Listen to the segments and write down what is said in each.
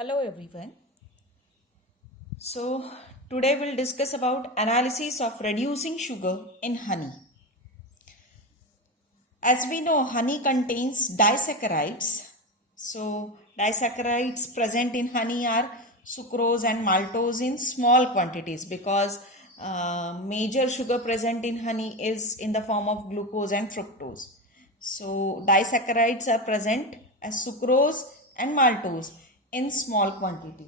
Hello everyone. So today we'll discuss about analysis of reducing sugar in honey. As we know, honey contains disaccharides. So disaccharides present in honey are sucrose and maltose in small quantities because major sugar present in honey is in the form of glucose and fructose. So disaccharides are present as sucrose and maltose in small quantity.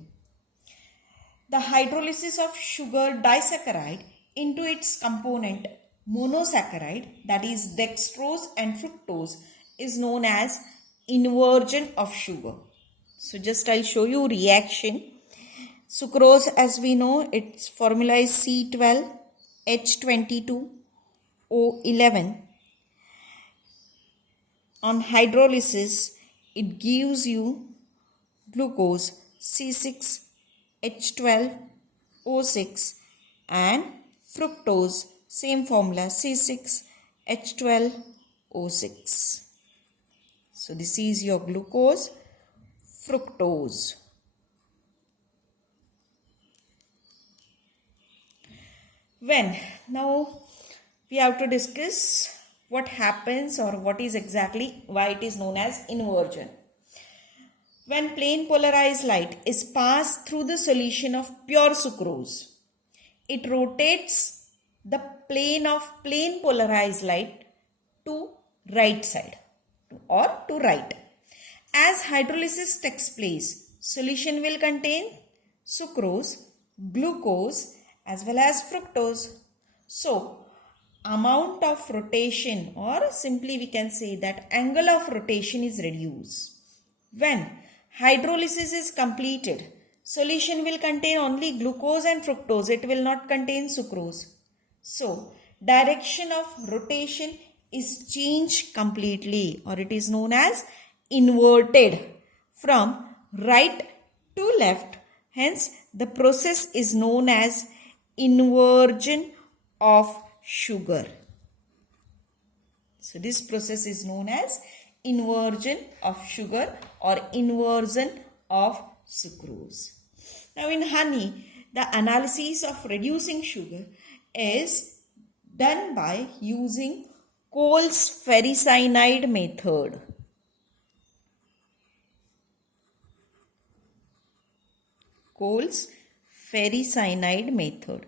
The hydrolysis of sugar disaccharide into its component monosaccharide, that is dextrose and fructose, is known as inversion of sugar. So just I'll show you reaction. Sucrose, as we know, its formula is C12H22O11. On hydrolysis, it gives you glucose C6H12O6 and fructose, same formula C6H12O6. So this is your glucose, fructose. Now we have to discuss what happens or what is exactly why it is known as inversion. When plain polarized light is passed through the solution of pure sucrose, it rotates the plane of plain polarized light to right side or to right. As hydrolysis takes place, solution will contain sucrose, glucose as well as fructose. So, amount of rotation, or simply we can say that angle of rotation is reduced. When hydrolysis is completed, solution will contain only glucose and fructose. It will not contain sucrose. So, direction of rotation is changed completely, or it is known as inverted from right to left. Hence, the process is known as inversion of sugar. So, this process is known as inversion of sugar or inversion of sucrose. Now, in honey, the analysis of reducing sugar is done by using Cole's ferricyanide method. Cole's ferricyanide method.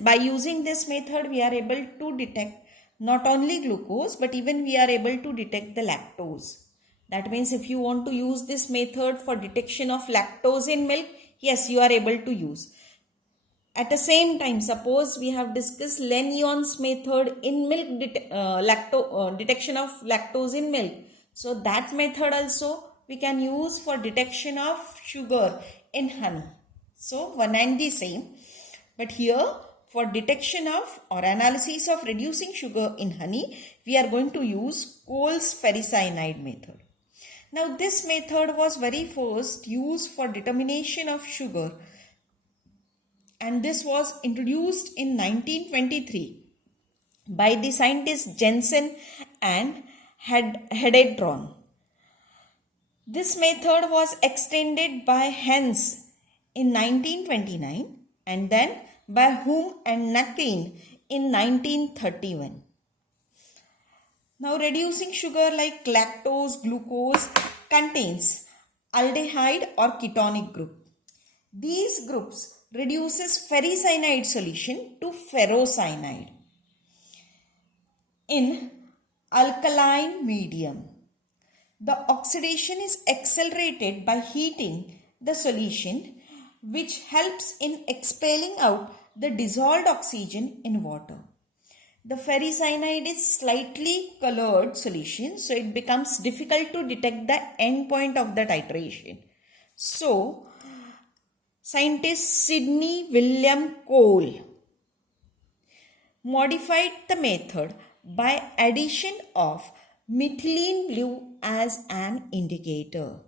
By using this method, we are able to detect not only glucose, but even we are able to detect the lactose. That means if you want to use this method for detection of lactose in milk, yes, you are able to use. At the same time, suppose we have discussed Lanion's method in milk detection of lactose in milk. So that method also we can use for detection of sugar in honey. So one and the same. But here for detection of or analysis of reducing sugar in honey, we are going to use Cole's ferricyanide method. Now this method was very first used for determination of sugar, and this was introduced in 1923 by the scientists Jensen and Hededron. This method was extended by Hens in 1929 and then by Hume and Nackling in 1931. Now, reducing sugar like lactose, glucose contains aldehyde or ketonic group. These groups reduces ferricyanide solution to ferrocyanide in alkaline medium. The oxidation is accelerated by heating the solution, which helps in expelling out the dissolved oxygen in water. The ferricyanide is slightly colored solution, so it becomes difficult to detect the end point of the titration. So, scientist Sidney William Cole modified the method by addition of methylene blue as an indicator.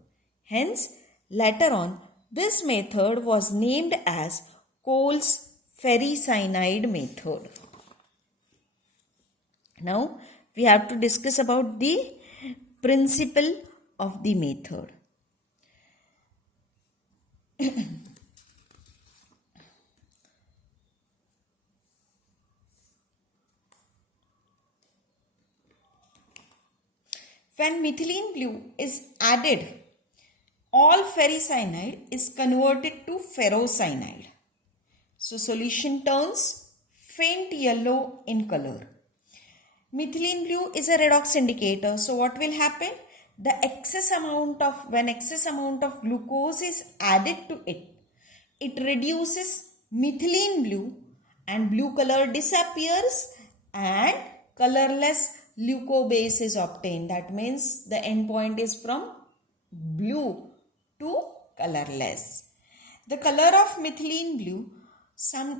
Hence, later on, this method was named as Cole's ferricyanide method. Now, we have to discuss about the principle of the method. When methylene blue is added, all ferricyanide is converted to ferrocyanide. So solution turns faint yellow in color. Methylene blue is a redox indicator. So what will happen? When excess amount of glucose is added to it, it reduces methylene blue and blue color disappears and colorless leucobase is obtained. That means the end point is from blue to colorless. The color of methylene blue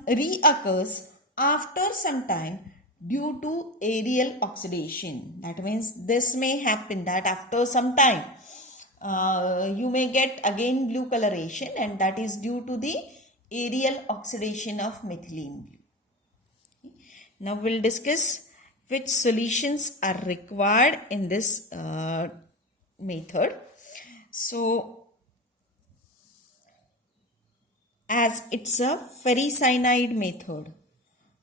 reoccurs after some time due to aerial oxidation. That means this may happen that after some time you may get again blue coloration, and that is due to the aerial oxidation of methylene blue. Now we'll discuss which solutions are required in this method. So as it's a ferricyanide method,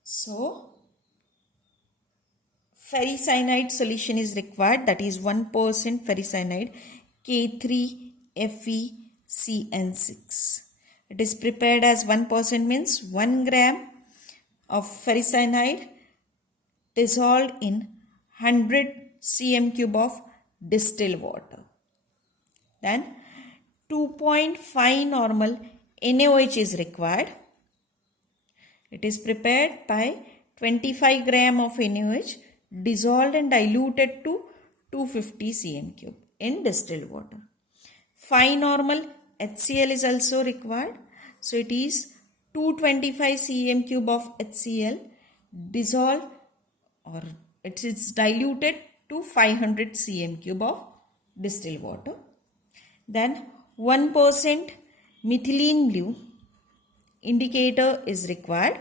so ferricyanide solution is required, that is 1% ferricyanide K3FeCN6. It is prepared as 1% means 1 gram of ferricyanide dissolved in 100 cm cube of distilled water. Then 2.5 normal NaOH is required. It is prepared by 25 gram of NaOH dissolved and diluted to 250 cm cube in distilled water. 5 normal HCl is also required. So it is 225 cm cube of HCl dissolved, or it is diluted to 500 cm cube of distilled water. Then 1% methylene blue indicator is required.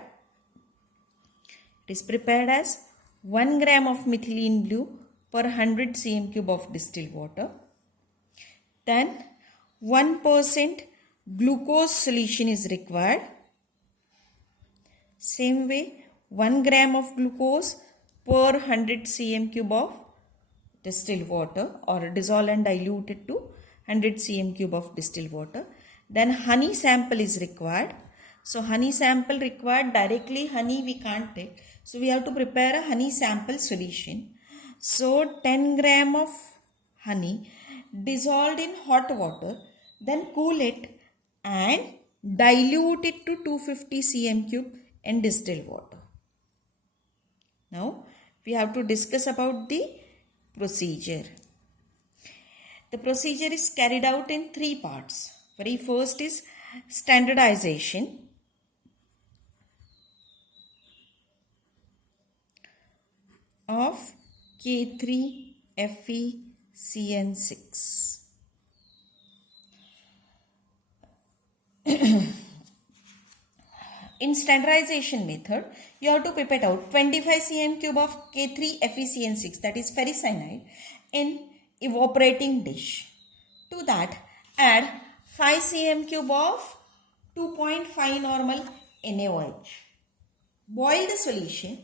It is prepared as 1 gram of methylene blue per 100 cm cube of distilled water. Then 1% glucose solution is required. Same way, 1 gram of glucose per 100 cm cube of distilled water, or dissolved and diluted to 100 cm cube of distilled water. Then honey sample is required. So honey sample required, directly honey we can't take. So we have to prepare a honey sample solution. So 10 gram of honey dissolved in hot water, then cool it and dilute it to 250 cm cube in distilled water. Now we have to discuss about the procedure. The procedure is carried out in 3 parts. Very first is standardization. Of K3FeCN6. In standardization method, you have to pipette out 25 cm cube of K3FeCN6, that is ferricyanide, in evaporating dish. To that, add 5 cm cube of 2.5 normal NaOH. Boil the solution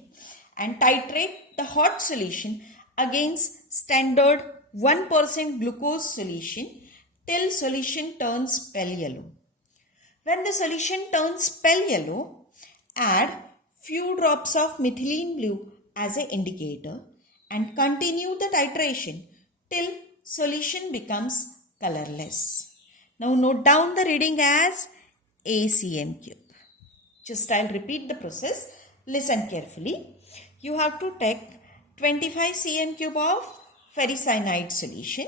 and titrate the hot solution against standard 1% glucose solution till solution turns pale yellow. When the solution turns pale yellow, add few drops of methylene blue as an indicator and continue the titration till solution becomes colorless. Now note down the reading as ACM cube. Just I'll repeat the process. Listen carefully. You have to take 25 cm cube of ferricyanide solution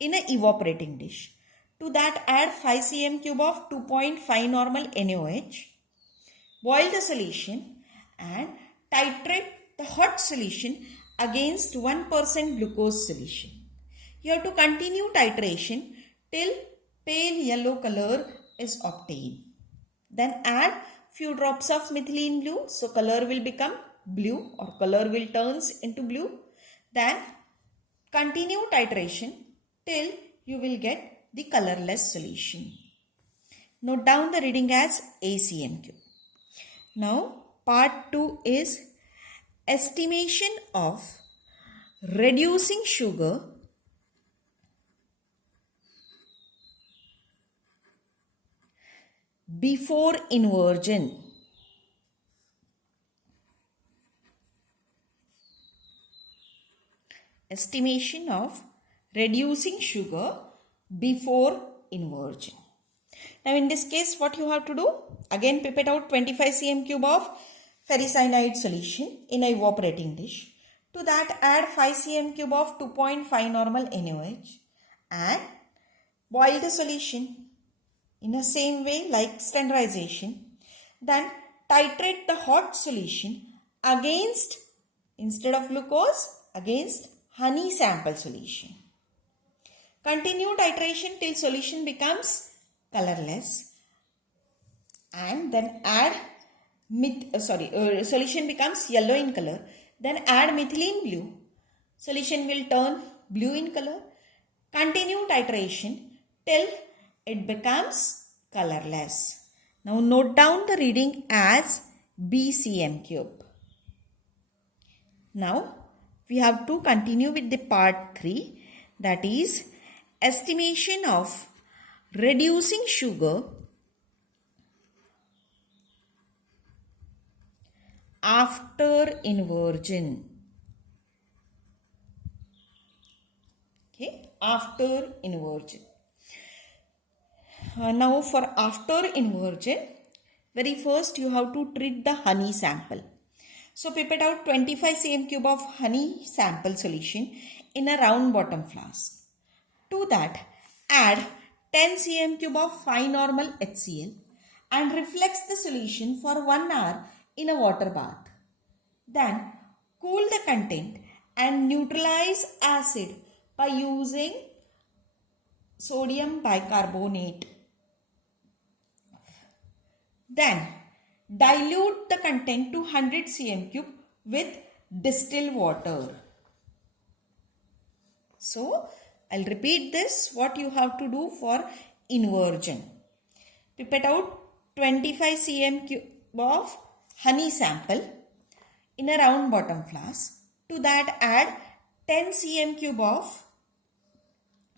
in an evaporating dish. To that, add 5 cm cube of 2.5 normal NaOH. Boil the solution and titrate the hot solution against 1% glucose solution. You have to continue titration till pale yellow color is obtained. Then add few drops of methylene blue, so color will become blue, or color will turns into blue. Then continue titration till you will get the colorless solution. Note down the reading as ACM cube. Now part 2 is estimation of reducing sugar before inversion. Estimation of reducing sugar before inversion. Now in this case, what you have to do? Again, pipette out 25 cm cube of ferricyanide solution in a evaporating dish. To that, add 5 cm cube of 2.5 normal NaOH and boil the solution in the same way like standardization. Then titrate the hot solution against, instead of glucose, against honey sample solution. Continue titration till solution becomes colorless, and then add solution becomes yellow in color. Then add methylene blue. Solution will turn blue in color. Continue titration till it becomes colorless. Now note down the reading as BCM cube. Now we have to continue with the part 3, that is estimation of reducing sugar after inversion. Okay, after inversion. Now for after inversion, very first you have to treat the honey sample. So pipette out 25 cm cube of honey sample solution in a round bottom flask. To that, add 10 cm cube of fine normal HCl and reflex the solution for 1 hour in a water bath. Then cool the content and neutralize acid by using sodium bicarbonate. Then dilute the content to 100 cm cube with distilled water. So I'll repeat this, what you have to do for inversion. Pipette out 25 cm cube of honey sample in a round bottom flask. To that, add 10 cm cube of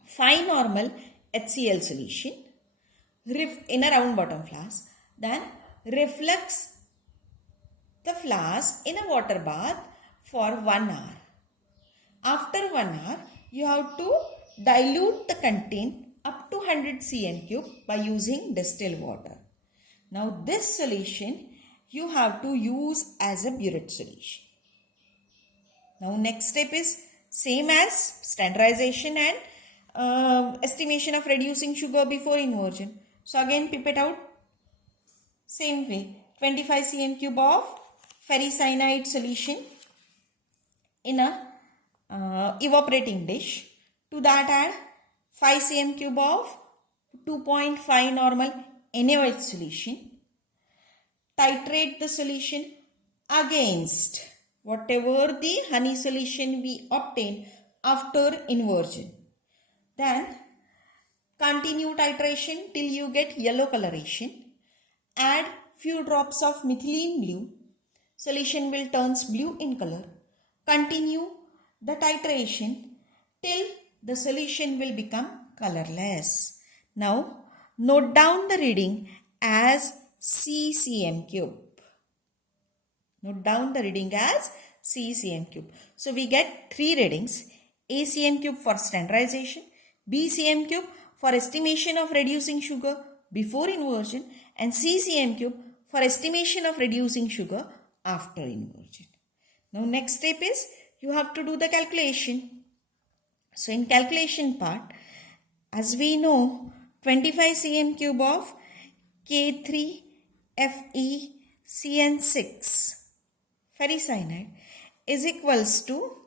fine normal HCl solution in a round bottom flask. Then reflux the flask in a water bath for 1 hour. After 1 hour, you have to dilute the content up to 100 cm cube by using distilled water. Now this solution you have to use as a burette solution. Now next step is same as standardization and estimation of reducing sugar before inversion. So again pipette out same way 25 cm cube of ferricyanide solution in a evaporating dish. To that, add 5 cm cube of 2.5 normal NaOH solution. Titrate the solution against whatever the honey solution we obtain after inversion. Then continue titration till you get yellow coloration. Add few drops of methylene blue. Solution will turns blue in color. Continue the titration till the solution will become colorless. Now note down the reading as CCM cube. Note down the reading as CCM cube. So we get 3 readings: ACM cube for standardization, BCM cube for estimation of reducing sugar before inversion, and CCM cube for estimation of reducing sugar after inversion. Now next step is you have to do the calculation. So in calculation part, as we know, 25 cm cube of K3FeCN6 ferricyanide is equals to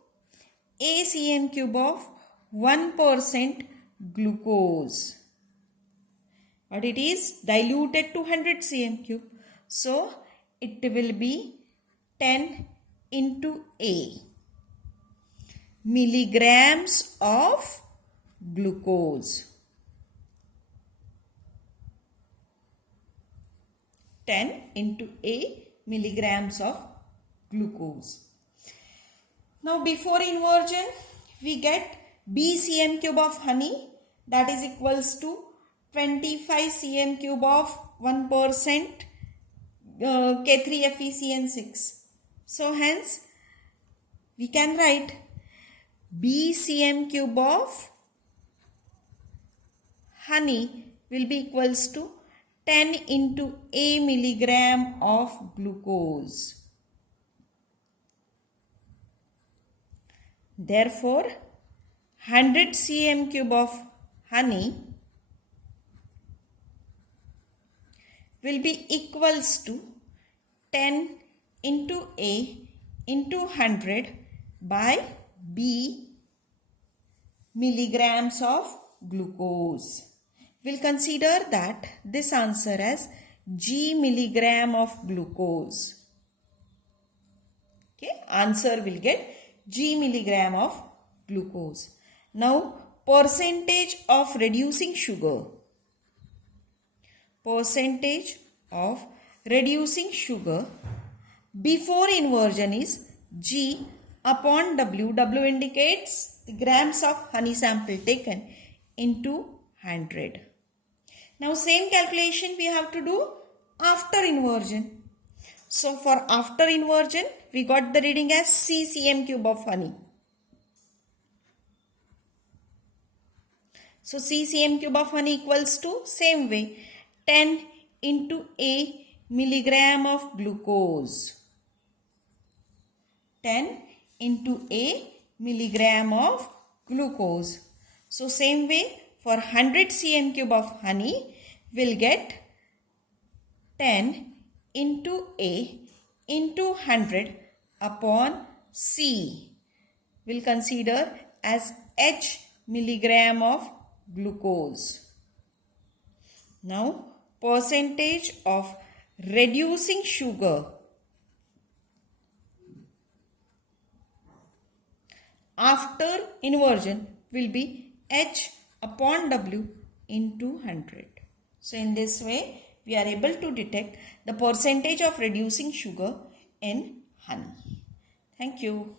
ACM cube of 1% glucose. But it is diluted to 100 cm cube. So it will be 10 into A milligrams of glucose. 10 into A milligrams of glucose. Now before inversion, we get B cm cube of honey, that is equals to 25 cm cube of 1% K3FeCN6. So hence we can write B cm cube of honey will be equals to 10 into A milligram of glucose. Therefore, 100 cm cube of honey will be equals to 10 into A into 100 by B milligrams of glucose. We'll consider that this answer as G milligram of glucose. Okay, answer will get G milligram of glucose. Now, percentage of reducing sugar. Percentage of reducing sugar before inversion is G upon W. W indicates the grams of honey sample taken into 100. Now, same calculation we have to do after inversion. So, for after inversion, we got the reading as C cm cube of honey. So, C cm cube of honey equals to same way 10 into A milligram of glucose. 10 into A milligram of glucose. So, same way for 100 cm cube of honey, we'll get 10 into A into 100 upon C. We'll consider as H milligram of glucose. Now, percentage of reducing sugar after inversion will be H upon W into 100. So, in this way, we are able to detect the percentage of reducing sugar in honey. Thank you.